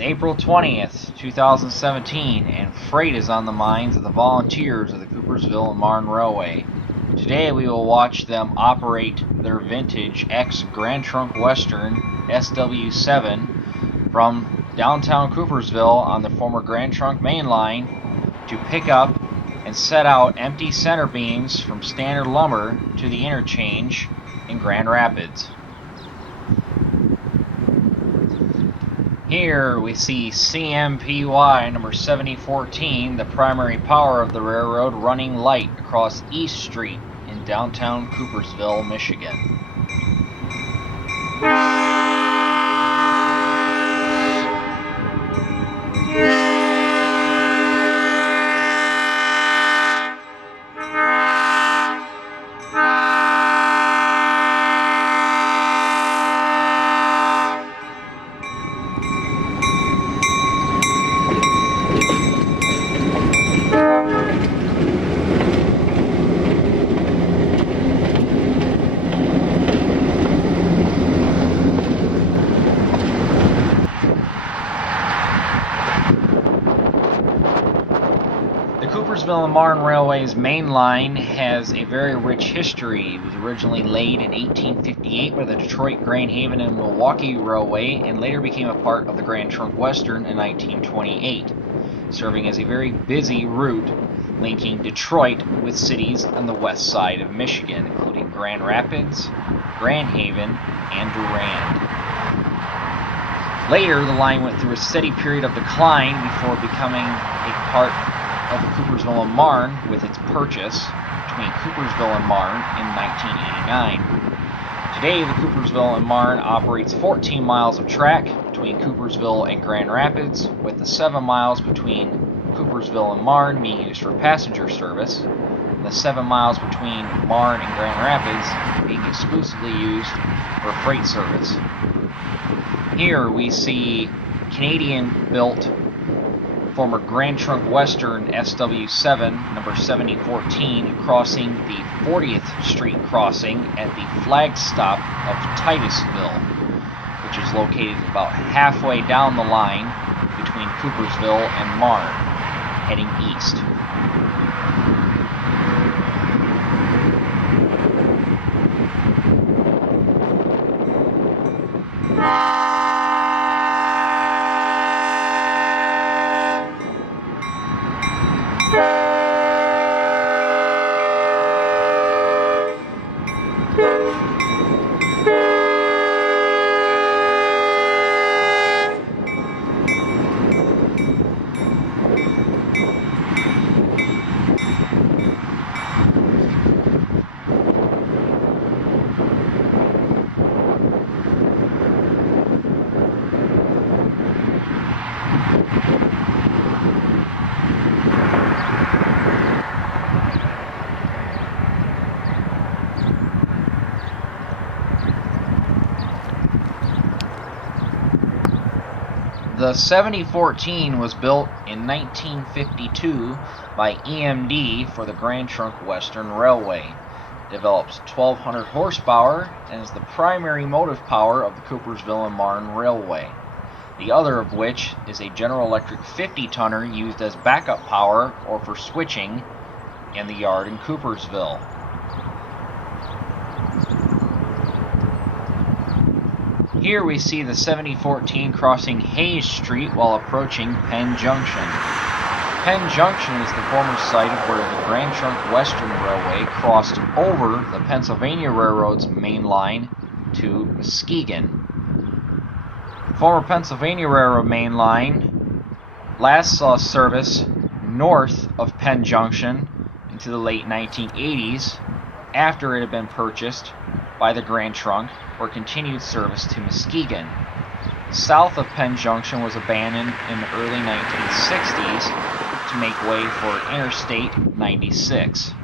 is April 20th, 2017, and freight is on the minds of the volunteers of the Coopersville and Marne Railway. Today we will watch them operate their vintage Grand Trunk Western SW7 from downtown Coopersville on the former Grand Trunk main line to pick up and set out empty center beams from Standard Lumber to the Interchange in Grand Rapids. Here we see CMPY number 7014, the primary power of the railroad, running light across East Street in downtown Coopersville, Michigan. The Coopersville and Marne Railway's main line has a very rich history. It was originally laid in 1858 by the Detroit, Grand Haven, and Milwaukee Railway, and later became a part of the Grand Trunk Western in 1928, serving as a very busy route linking Detroit with cities on the west side of Michigan, including Grand Rapids, Grand Haven, and Durand. Later, the line went through a steady period of decline before becoming a part of Coopersville and Marne with its purchase between Coopersville and Marne in 1989. Today, the Coopersville and Marne operates 14 miles of track between Coopersville and Grand Rapids, with the 7 miles between Coopersville and Marne being used for passenger service, and the 7 miles between Marne and Grand Rapids being exclusively used for freight service. Here we see Canadian-built former Grand Trunk Western SW7 number 7014 crossing the 40th Street crossing at the flag stop of Titusville, which is located about halfway down the line between Coopersville and Marne, heading east. The 7014 was built in 1952 by EMD for the Grand Trunk Western Railway. It develops 1,200 horsepower and is the primary motive power of the Coopersville and Marne Railway. The other of which is a General Electric 50-tonner used as backup power or for switching in the yard in Coopersville. Here we see the 7014 crossing Hayes Street while approaching Penn Junction. Penn Junction is the former site of where the Grand Trunk Western Railway crossed over the Pennsylvania Railroad's main line to Muskegon. Former Pennsylvania Railroad main line last saw service north of Penn Junction into the late 1980s after it had been purchased by the Grand Trunk for continued service to Muskegon. South of Penn Junction was abandoned in the early 1960s to make way for Interstate 96.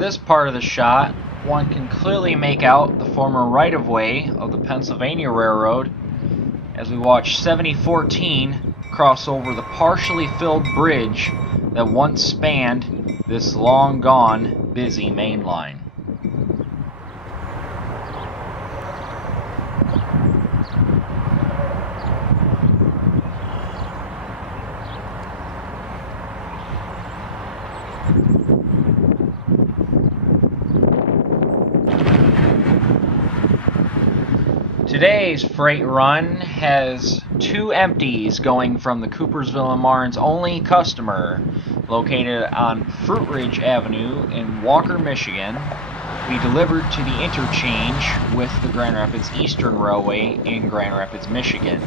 this part of the shot, one can clearly make out the former right-of-way of the Pennsylvania Railroad as we watch 7014 cross over the partially filled bridge that once spanned this long-gone, busy main line. Today's freight run has 2 empties going from the Coopersville and Marne's only customer, located on Fruit Ridge Avenue in Walker, Michigan, be delivered to the Interchange with the Grand Rapids Eastern Railway in Grand Rapids, Michigan.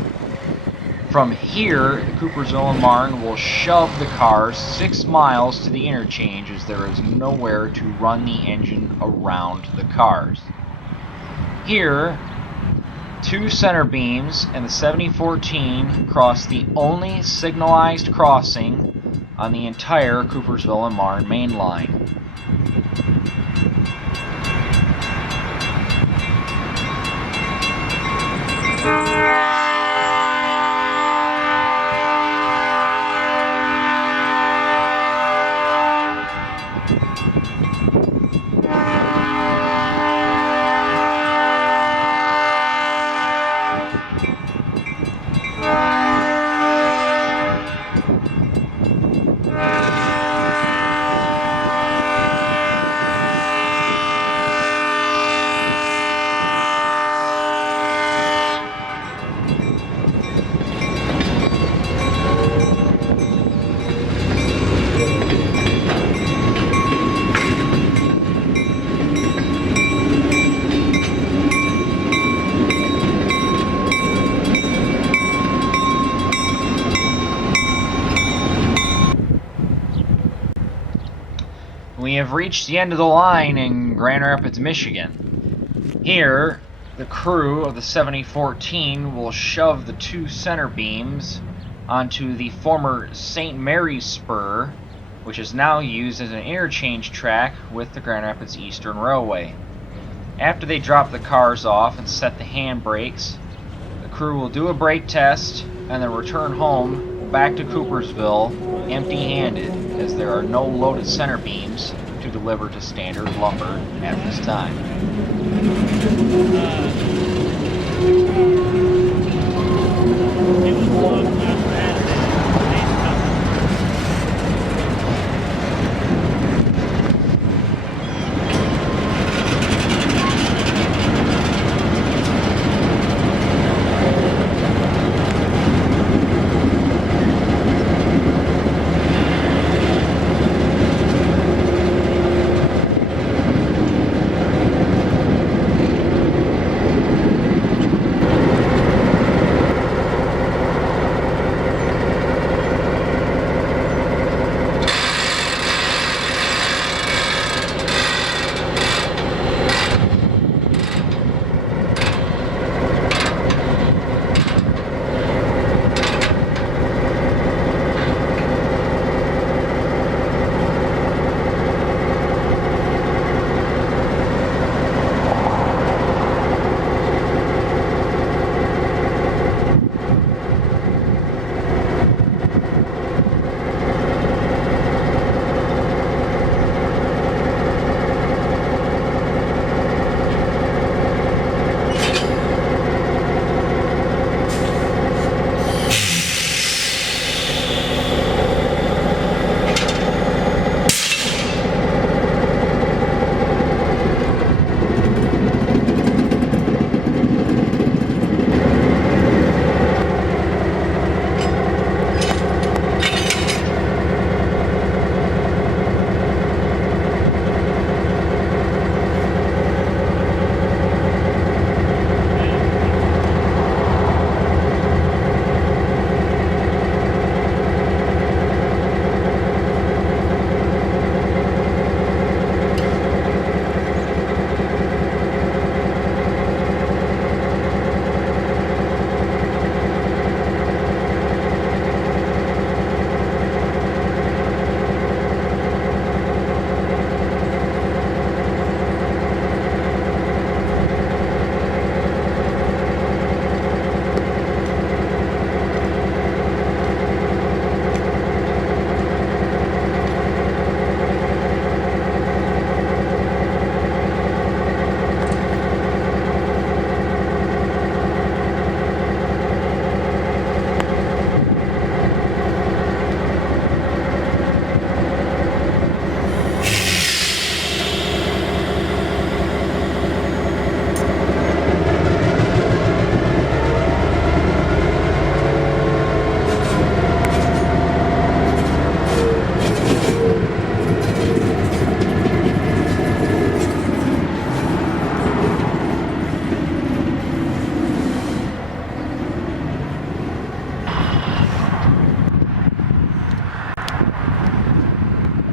From here, the Coopersville and Marne will shove the cars 6 miles to the Interchange as there is nowhere to run the engine around the cars. Here, 2 center beams and the 7014 cross the only signalized crossing on the entire Coopersville and Marne main line. We have reached the end of the line in Grand Rapids, Michigan. Here, the crew of the 7014 will shove the 2 center beams onto the former St. Mary's Spur, which is now used as an interchange track with the Grand Rapids Eastern Railway. After they drop the cars off and set the handbrakes, the crew will do a brake test and then return home back to Coopersville empty-handed, as there are no loaded center beams to deliver to Standard Lumber at this time.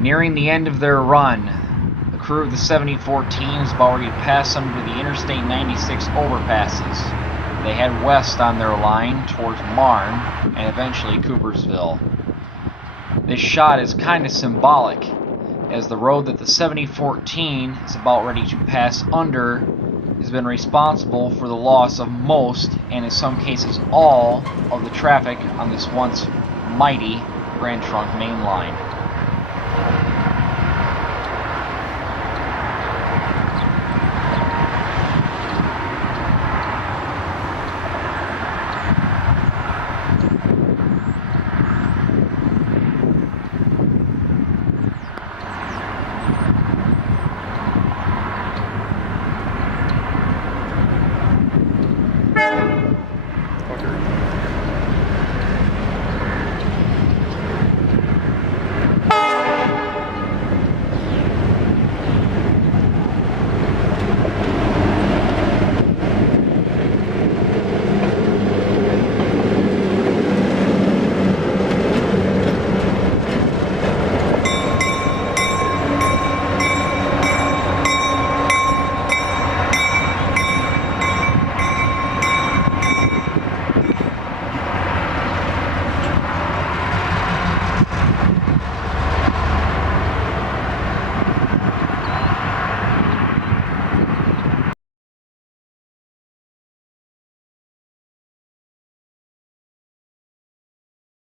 Nearing the end of their run, the crew of the 7014 is about ready to pass under the Interstate 96 overpasses. They head west on their line towards Marne and eventually Coopersville. This shot is kind of symbolic, as the road that the 7014 is about ready to pass under has been responsible for the loss of most, and in some cases all, of the traffic on this once mighty Grand Trunk main line.